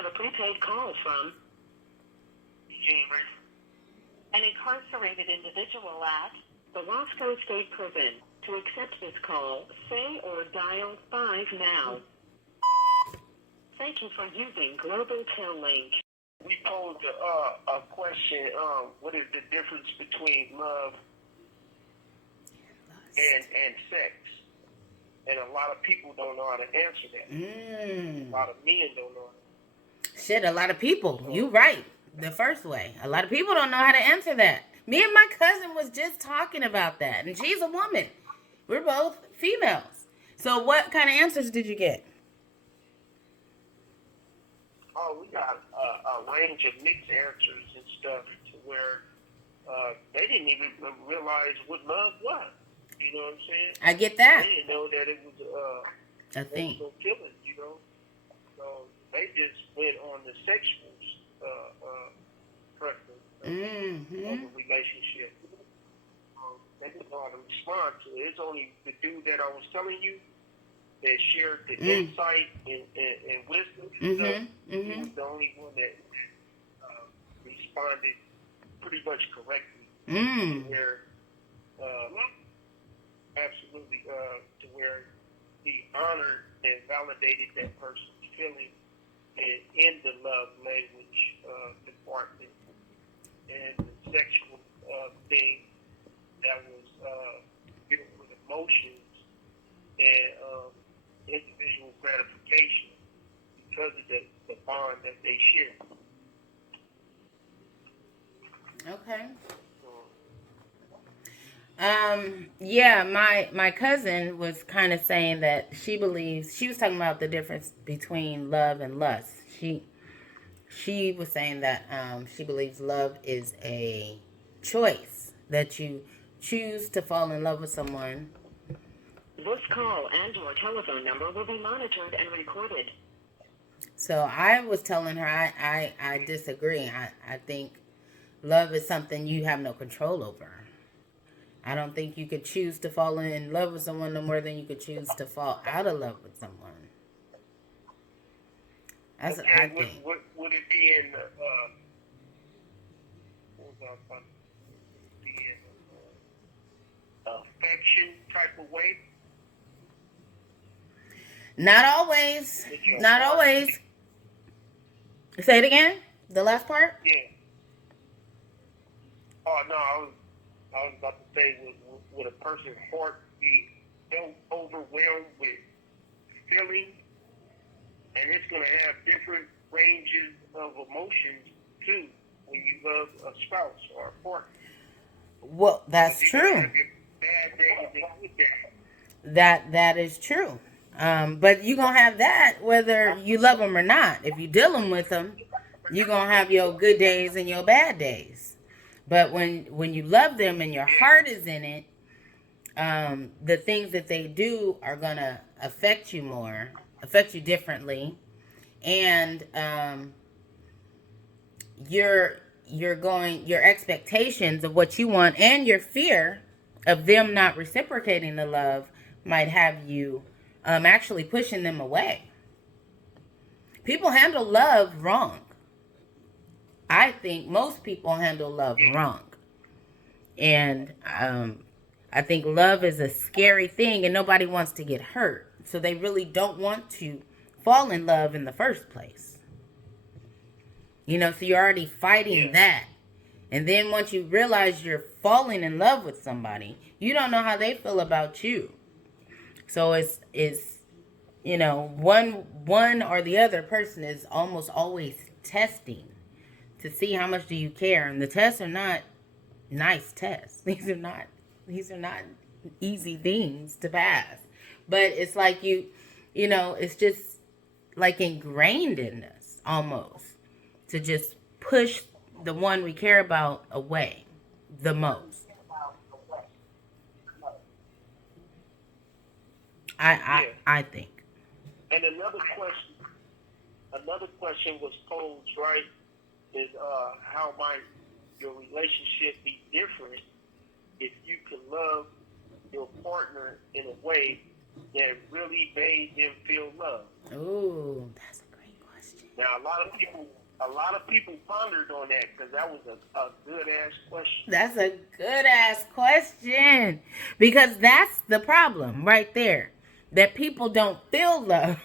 have a prepaid call from Eugene, an incarcerated individual at the Wasco State Prison. To accept this call, say or dial 5 now. Thank you for using Global Tel Link. we posed a question. What is the difference between love and sex? And a lot of people don't know how to answer that. A lot of men don't know. Shit, a lot of people. You right. The first way. A lot of people don't know how to answer that. Me and my cousin was just talking about that. And she's a woman. We're both females. So what kind of answers did you get? Oh, we got a range of mixed answers and stuff to where they didn't even realize what love was. You know what I'm saying? I get that. They didn't know that it was A thing. emotional killing, you know? So they just went on the sexual preference of the relationship. They didn't know how to respond to it. It's only the dude that I was telling you that shared the insight and wisdom. He was the only one that responded pretty much correctly. Where, absolutely, to where he honored and validated that person's feeling in the love language department and the sexual thing that was dealing with emotions and individual gratification because of the bond that they share. Okay. Yeah, my cousin was kind of saying that she believes, she was talking about the difference between love and lust. She was saying that she believes love is a choice, that you choose to fall in love with someone. This call and your telephone number will be monitored and recorded. So I was telling her I disagree. I think love is something you have no control over. I don't think you could choose to fall in love with someone no more than you could choose to fall out of love with someone. That's what I think. Would it be in affection type of way? Not always. Not always. Say it again. The last part? Yeah. Oh no, I was about to say, would a person's heart be overwhelmed with feeling, and it's going to have different ranges of emotions too when you love a spouse or a partner. Well, that's true. Bad days and good days. That is true. But you're going to have that whether you love them or not. If you're dealing with them, you're going to have your good days and your bad days. But when you love them and your heart is in it, the things that they do are going to affect you more, affect you differently. And your expectations of what you want and your fear of them not reciprocating the love might have you actually pushing them away. People handle love wrong. I think most people handle love wrong. And I think love is a scary thing and nobody wants to get hurt. So they really don't want to fall in love in the first place. You know, so you're already fighting that. And then once you realize you're falling in love with somebody, you don't know how they feel about you. So it's you know, one or the other person is almost always testing to see how much do you care. And the tests are not nice tests. These are not easy things to pass. But it's like you know, it's just like ingrained in us almost to just push the one we care about away the most. I think. And another question was posed, right? Is how might your relationship be different if you could love your partner in a way that really made them feel loved? Ooh, that's a great question. Now, a lot of people pondered on that because that was a good ass question. That's a good ass question. Because that's the problem right there. That people don't feel love.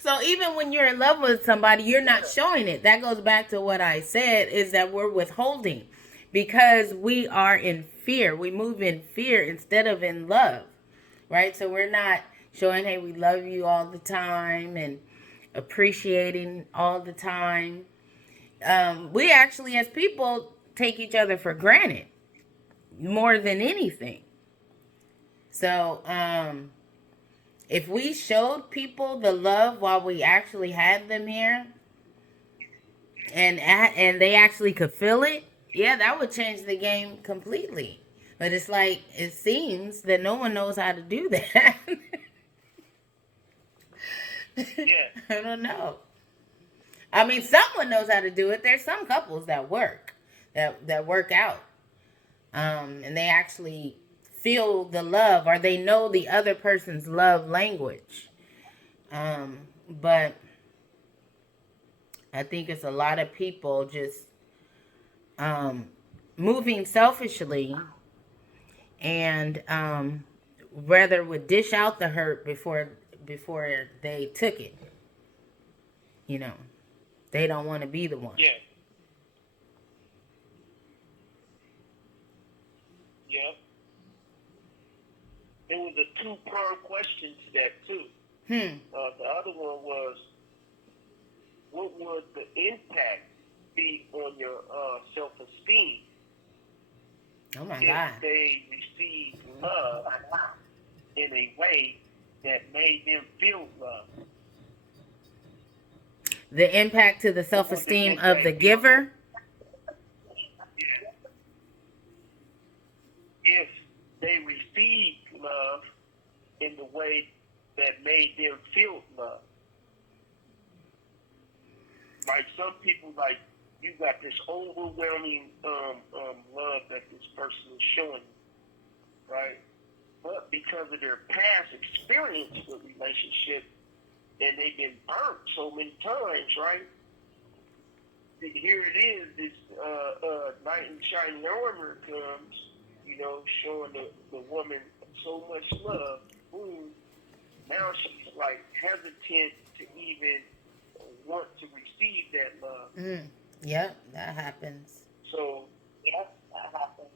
So even when you're in love with somebody, you're not showing it. That goes back to what I said, is that we're withholding. Because we are in fear. We move in fear instead of in love. Right? So we're not showing, hey, we love you all the time and appreciating all the time. We actually, as people, take each other for granted more than anything. So, if we showed people the love while we actually had them here, and they actually could feel it, yeah, that would change the game completely. But it's like, it seems that no one knows how to do that. Yeah. I don't know. I mean, someone knows how to do it. There's some couples that work out, and they actually feel the love, or they know the other person's love language. But I think it's a lot of people just moving selfishly, and rather would dish out the hurt before they took it. You know, they don't want to be the one. Yeah. Yeah. There was a two-part question to that too. The other one was, what would the impact be on your self-esteem Oh my if God. they received love in a way that made them feel love? The impact to the self-esteem of the giver. If they received love in the way that made them feel love. Like some people, like, you got this overwhelming love that this person is showing you, right? But because of their past experience with relationships, and they've been burnt so many times, right? Here it is, this knight in shining armor comes, you know, showing the woman so much love. Boom. Now she's like hesitant to even want to receive that love. Yep, that happens. So, yeah, that happens.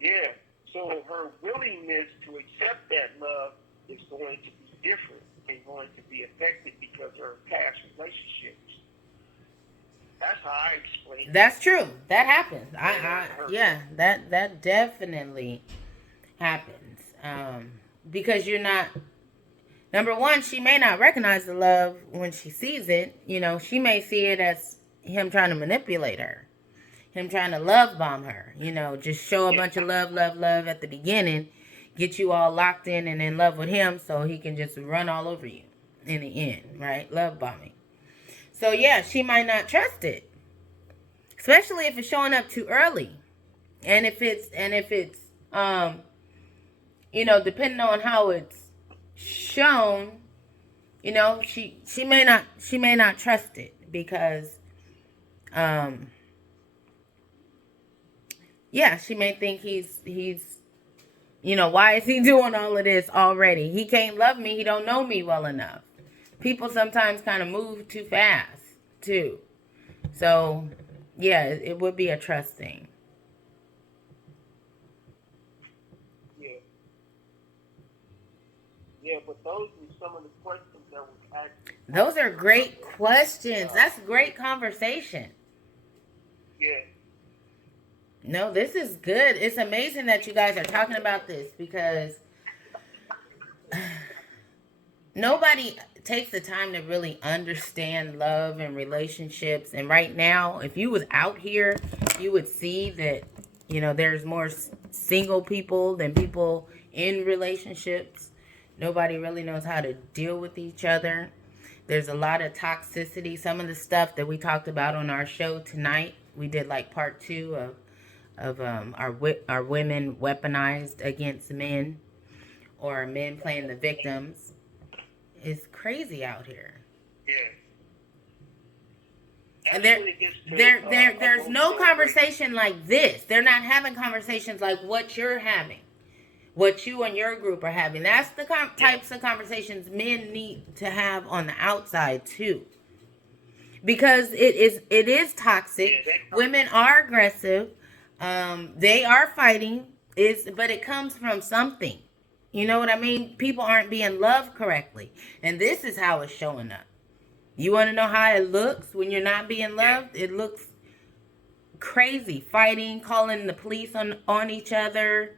Yeah. So her willingness to accept that love is going to be different and going to be affected because of her past relationships. That's how I explain it. That's true. That happens. Yeah, that definitely happens. Because you're not, number one, she may not recognize the love when she sees it. You know, she may see it as him trying to manipulate her, him trying to love bomb her. You know, just show a bunch of love at the beginning, get you all locked in and in love with him, so he can just run all over you in the end, right? Love bombing. So yeah, she might not trust it, especially if it's showing up too early, and if it's you know, depending on how it's shown, you know, she may not trust it because yeah, she may think he's you know, why is he doing all of this already? He can't love me. He don't know me well enough. People sometimes kind of move too fast, too. So, yeah, it would be a trust thing. Yeah. Yeah, but those are some of the questions that were asked. Those are great questions. That's great conversation. Yeah. No, this is good. It's amazing that you guys are talking about this because nobody takes the time to really understand love and relationships. And right now, if you was out here, you would see that, you know, there's more single people than people in relationships. Nobody really knows how to deal with each other. There's a lot of toxicity. Some of the stuff that we talked about on our show tonight, we did like part 2 of our women weaponized against men, or men playing the victims. It's crazy out here. Yeah. That's There, when it gets to, there's no emotional conversation like this. They're not having conversations like what you're having, what you and your group are having. That's the types of conversations men need to have on the outside too, because it is toxic. Women are aggressive. They are fighting. But it comes from something. You know what I mean? People aren't being loved correctly, and this is how it's showing up. You want to know how it looks when you're not being loved? It looks crazy. Fighting, calling the police on each other,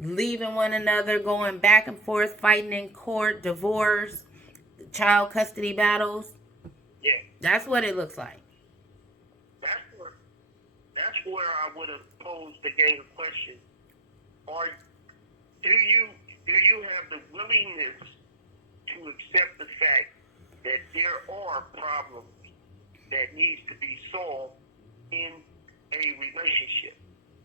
leaving one another, going back and forth, fighting in court, divorce, child custody battles. Yeah. That's what it looks like. That's where I would have posed the game question. Or do you have the willingness to accept the fact that there are problems that needs to be solved in a relationship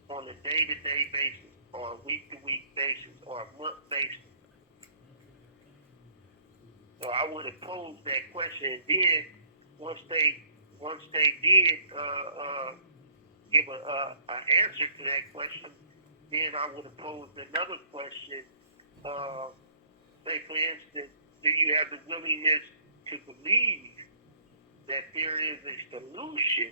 on a day-to-day basis, or a week-to-week basis, or a month basis? So I would have posed that question, and then once they did give an answer to that question, then I would have posed another question. Say, for instance, do you have the willingness to believe that there is a solution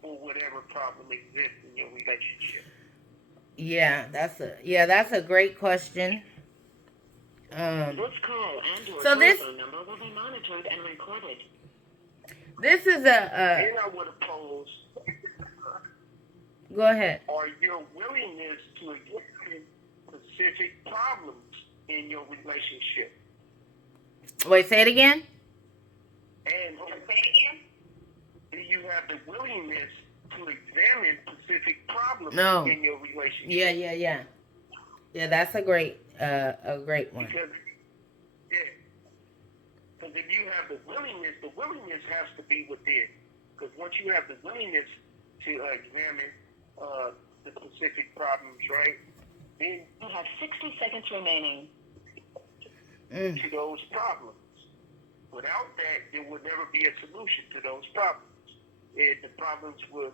for whatever problem exists in your relationship? Yeah, that's a great question. This call and your So this- telephone number will be monitored and recorded. This is Then I would have posed, go ahead. or your willingness to examine specific problems in your relationship. Wait, say it again. And do you have the willingness to examine specific problems in your relationship? Yeah. Yeah, that's a great one. Because if you have the willingness has to be within. Because once you have the willingness to examine the specific problems, right, then You have 60 seconds remaining. to those problems. Without that, there would never be a solution to those problems. The problems would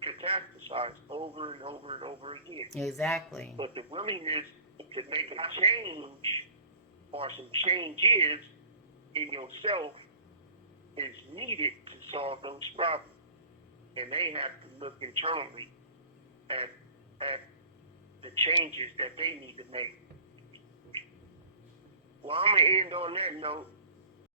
catastrophize over and over and over again. Exactly. But the willingness to make a change, or some changes in yourself, is needed to solve those problems. And they have to look internally at the changes that they need to make. Well, I'm going to end on that note.